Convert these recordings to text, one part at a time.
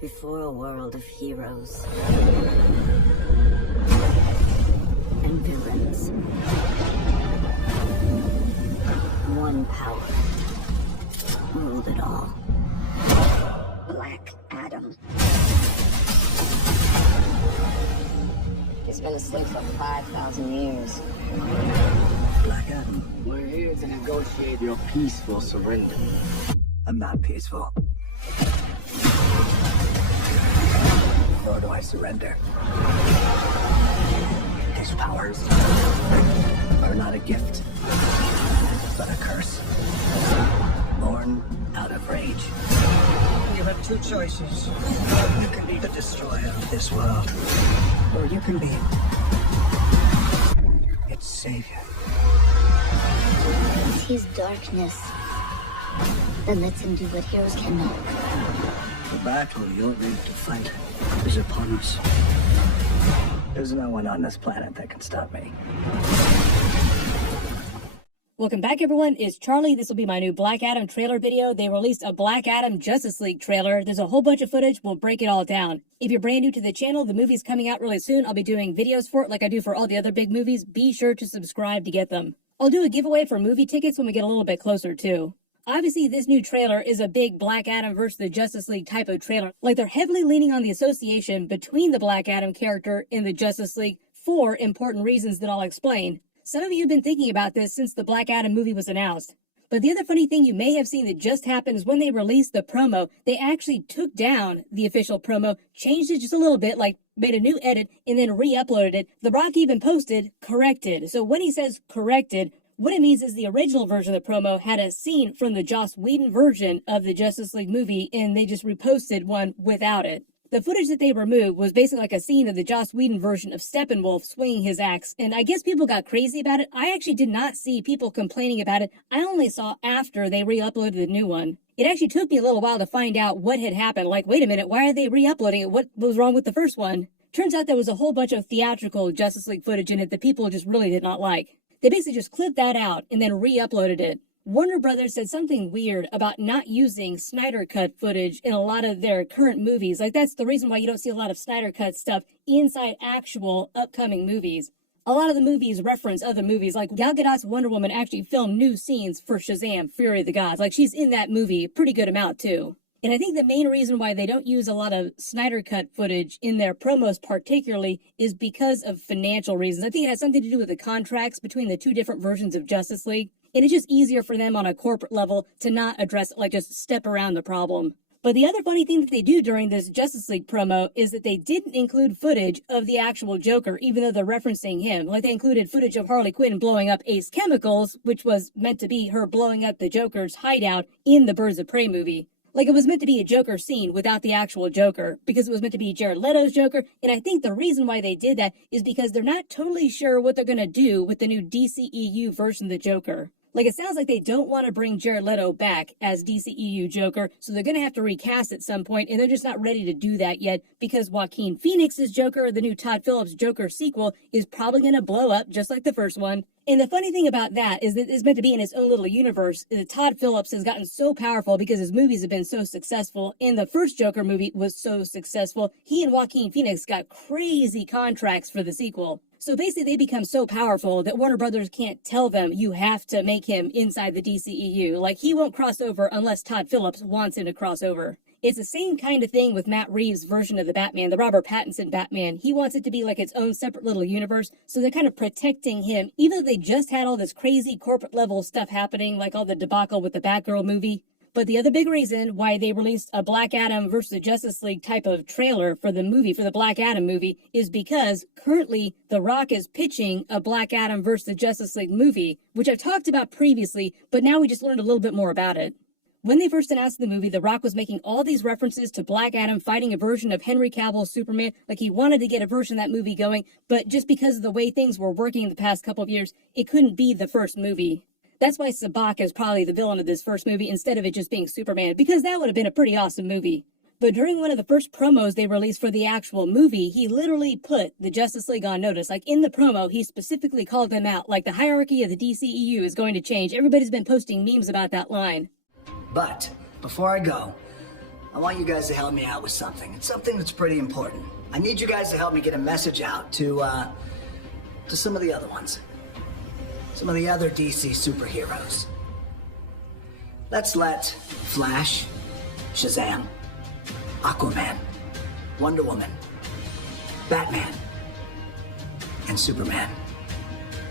Before a world of heroes and villains, one power ruled it all. Black Adam. He's been asleep for 5,000 years. Black Adam, we're here to negotiate your peaceful surrender. I'm not peaceful. Nor do I surrender. His powers are not a gift, but a curse. Born out of rage. You have two choices. You can be the destroyer of this world, or you can be its savior. It's his darkness that lets him do what heroes cannot. The battle you're ready to fight is upon us. There's no one on this planet that can stop me. Welcome back, everyone. It's Charlie. This will be my new Black Adam trailer video. They released a Black Adam Justice League trailer. There's a whole bunch of footage. We'll break it all down. If you're brand new to the channel, the movie's coming out really soon. I'll be doing videos for it like I do for all the other big movies. Be sure to subscribe to get them. I'll do a giveaway for movie tickets when we get a little bit closer, too. Obviously, this new trailer is a big Black Adam versus the Justice League type of trailer. Like, they're heavily leaning on the association between the Black Adam character and the Justice League for important reasons that I'll explain. Some of you have been thinking about this since the Black Adam movie was announced. But the other funny thing you may have seen that just happened is when they released the promo, they actually took down the official promo, changed it just a little bit, like made a new edit, and then re-uploaded it. The Rock even posted, corrected. So when he says corrected, what it means is the original version of the promo had a scene from the Joss Whedon version of the Justice League movie, and they just reposted one without it. The footage that they removed was basically like a scene of the Joss Whedon version of Steppenwolf swinging his axe, and I guess people got crazy about it. I actually did not see people complaining about it. I only saw after they re-uploaded the new one. It actually took me a little while to find out what had happened. Like, wait a minute, why are they re-uploading it? What was wrong with the first one? Turns out there was a whole bunch of theatrical Justice League footage in it that people just really did not like. They basically just clipped that out and then re-uploaded it. Warner Brothers said something weird about not using Snyder Cut footage in a lot of their current movies. Like, that's the reason why you don't see a lot of Snyder Cut stuff inside actual upcoming movies. A lot of the movies reference other movies, like Gal Gadot's Wonder Woman actually filmed new scenes for Shazam! Fury of the Gods. Like, she's in that movie a pretty good amount, too. And I think the main reason why they don't use a lot of Snyder Cut footage in their promos particularly is because of financial reasons. I think it has something to do with the contracts between the two different versions of Justice League. And it's just easier for them on a corporate level to not address, like, just step around the problem. But the other funny thing that they do during this Justice League promo is that they didn't include footage of the actual Joker, even though they're referencing him. Like, they included footage of Harley Quinn blowing up Ace Chemicals, which was meant to be her blowing up the Joker's hideout in the Birds of Prey movie. Like, it was meant to be a Joker scene without the actual Joker, because it was meant to be Jared Leto's Joker, and I think the reason why they did that is because they're not totally sure what they're going to do with the new DCEU version of the Joker. Like, it sounds like they don't want to bring Jared Leto back as DCEU Joker, so they're going to have to recast at some point, and they're just not ready to do that yet, because Joaquin Phoenix's Joker, the new Todd Phillips Joker sequel, is probably going to blow up just like the first one. And the funny thing about that is that it's meant to be in its own little universe. Todd Phillips has gotten so powerful because his movies have been so successful, and the first Joker movie was so successful. He and Joaquin Phoenix got crazy contracts for the sequel. So basically, they become so powerful that Warner Brothers can't tell them, you have to make him inside the DCEU. Like, he won't cross over unless Todd Phillips wants him to cross over. It's the same kind of thing with Matt Reeves' version of the Batman, the Robert Pattinson Batman. He wants it to be like its own separate little universe, so they're kind of protecting him. Even though they just had all this crazy corporate level stuff happening, like all the debacle with the Batgirl movie. But the other big reason why they released a Black Adam versus the Justice League type of trailer for the movie, for the Black Adam movie, is because currently The Rock is pitching a Black Adam versus the Justice League movie, which I've talked about previously, but now we just learned a little bit more about it. When they first announced the movie, The Rock was making all these references to Black Adam fighting a version of Henry Cavill's Superman. Like, he wanted to get a version of that movie going, but just because of the way things were working in the past couple of years, it couldn't be the first movie. That's why Sabak is probably the villain of this first movie instead of it just being Superman, because that would have been a pretty awesome movie. But during one of the first promos they released for the actual movie, he literally put the Justice League on notice. Like, in the promo, he specifically called them out. Like, the hierarchy of the DCEU is going to change. Everybody's been posting memes about that line. But before I go, I want you guys to help me out with something. It's something that's pretty important. I need you guys to help me get a message out to some of the other ones. Some of the other DC superheroes. Let's let Flash, Shazam, Aquaman, Wonder Woman, Batman, and Superman.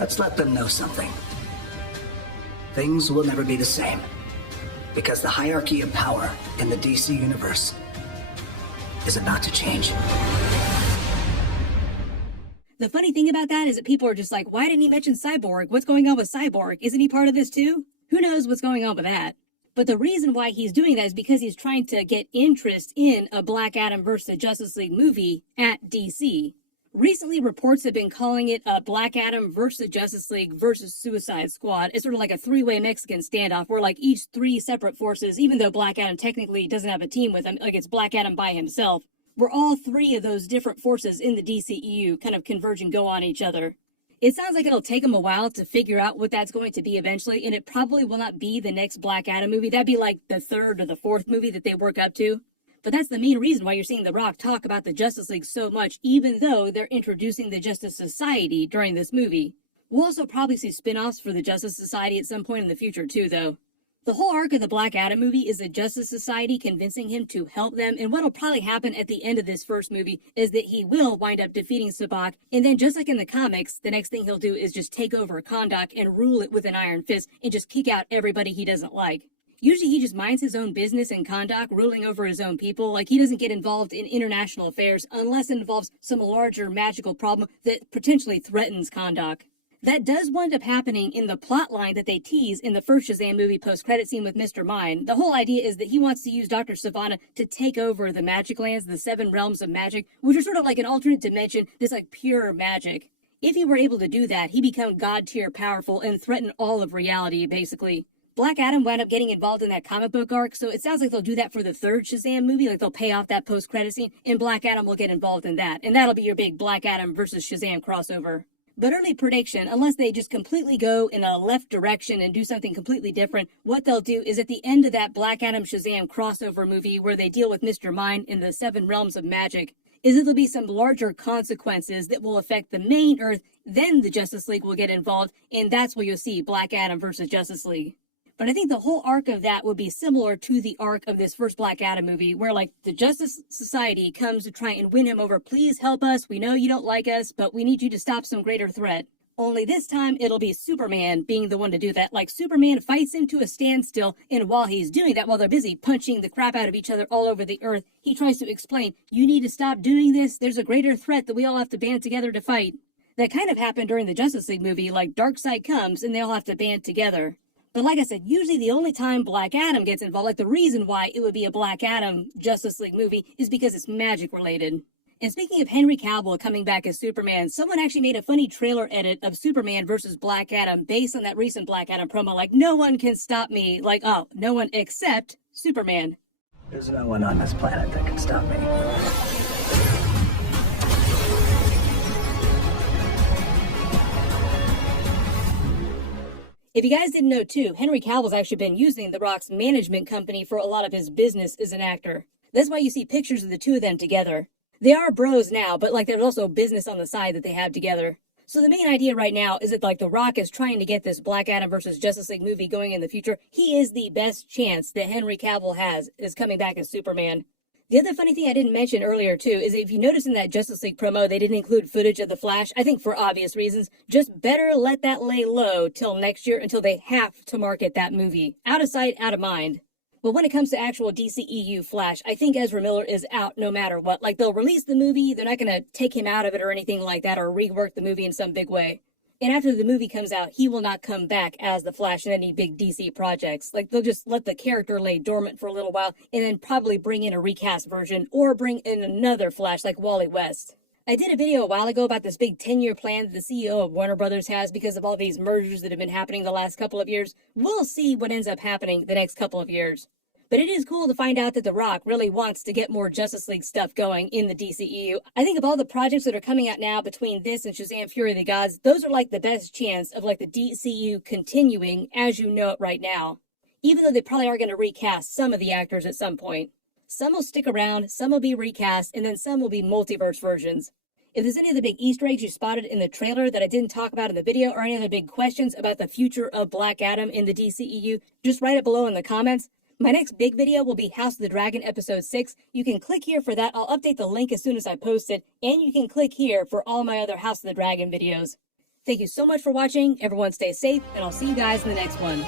Let's let them know something. Things will never be the same, because the hierarchy of power in the DC universe is about to change. The funny thing about that is that people are just like, why didn't he mention Cyborg? What's going on with Cyborg? Isn't he part of this too? Who knows what's going on with that? But the reason why he's doing that is because he's trying to get interest in a Black Adam versus the Justice League movie at DC. Recently, reports have been calling it a Black Adam versus Justice League versus Suicide Squad. It's sort of like a three-way Mexican standoff where like each three separate forces, even though Black Adam technically doesn't have a team with him, like it's Black Adam by himself, where all three of those different forces in the DCEU kind of converge and go on each other. It sounds like it'll take them a while to figure out what that's going to be eventually, and it probably will not be the next Black Adam movie. That'd be like the third or the fourth movie that they work up to. But that's the main reason why you're seeing The Rock talk about the Justice League so much, even though they're introducing the Justice Society during this movie. We'll also probably see spin-offs for the Justice Society at some point in the future too, though. The whole arc of the Black Adam movie is the Justice Society convincing him to help them, and what'll probably happen at the end of this first movie is that he will wind up defeating Sabbac, and then just like in the comics, the next thing he'll do is just take over Kahndaq and rule it with an iron fist and just kick out everybody he doesn't like. Usually he just minds his own business in Kahndaq, ruling over his own people. Like he doesn't get involved in international affairs unless it involves some larger magical problem that potentially threatens Kahndaq. That does wind up happening in the plot line that they tease in the first Shazam movie post-credit scene with Mr. Mind. The whole idea is that he wants to use Dr. Sivana to take over the magic lands, the 7 realms of magic, which are sort of like an alternate dimension, this like pure magic. If he were able to do that, he'd become god-tier powerful and threaten all of reality, basically. Black Adam wound up getting involved in that comic book arc, so it sounds like they'll do that for the third Shazam movie, like they'll pay off that post-credit scene, and Black Adam will get involved in that, and that'll be your big Black Adam versus Shazam crossover. But early prediction, unless they just completely go in a left direction and do something completely different, what they'll do is at the end of that Black Adam Shazam crossover movie where they deal with Mr. Mind in the 7 realms of magic, is that there'll be some larger consequences that will affect the main Earth, then the Justice League will get involved, and that's where you'll see Black Adam versus Justice League. But I think the whole arc of that would be similar to the arc of this first Black Adam movie, where like the Justice Society comes to try and win him over. Please help us. We know you don't like us, but we need you to stop some greater threat. Only this time it'll be Superman being the one to do that. Like Superman fights him to a standstill, and while he's doing that, while they're busy punching the crap out of each other all over the Earth, he tries to explain, you need to stop doing this. There's a greater threat that we all have to band together to fight. That kind of happened during the Justice League movie, like Darkseid comes and they all have to band together. But like I said, usually the only time Black Adam gets involved, like the reason why it would be a Black Adam Justice League movie is because it's magic related. And speaking of Henry Cavill coming back as Superman, someone actually made a funny trailer edit of Superman versus Black Adam based on that recent Black Adam promo. Like, no one can stop me. Like, oh, no one except Superman. There's no one on this planet that can stop me. If you guys didn't know too, Henry Cavill's actually been using The Rock's management company for a lot of his business as an actor. That's why you see pictures of the two of them together. They are bros now, but like there's also business on the side that they have together. So the main idea right now is that like The Rock is trying to get this Black Adam versus Justice League movie going in the future. He is the best chance that Henry Cavill has is coming back as Superman. The other funny thing I didn't mention earlier, too, is if you notice in that Justice League promo, they didn't include footage of The Flash. I think for obvious reasons. Just better let that lay low till next year until they have to market that movie. Out of sight, out of mind. But when it comes to actual DCEU Flash, I think Ezra Miller is out no matter what. Like, they'll release the movie, they're not going to take him out of it or anything like that or rework the movie in some big way. And after the movie comes out, he will not come back as the Flash in any big DC projects. Like, they'll just let the character lay dormant for a little while and then probably bring in a recast version or bring in another Flash like Wally West. I did a video a while ago about this big 10-year plan that the CEO of Warner Brothers has because of all these mergers that have been happening the last couple of years. We'll see what ends up happening the next couple of years. But it is cool to find out that The Rock really wants to get more Justice League stuff going in the DCEU. I think of all the projects that are coming out now between this and Shazam Fury of the Gods, those are like the best chance of like the DCU continuing as you know it right now. Even though they probably are going to recast some of the actors at some point. Some will stick around, some will be recast, and then some will be multiverse versions. If there's any of the big Easter eggs you spotted in the trailer that I didn't talk about in the video, or any other big questions about the future of Black Adam in the DCEU, just write it below in the comments. My next big video will be House of the Dragon Episode 6. You can click here for that. I'll update the link as soon as I post it. And you can click here for all my other House of the Dragon videos. Thank you so much for watching. Everyone stay safe, and I'll see you guys in the next one.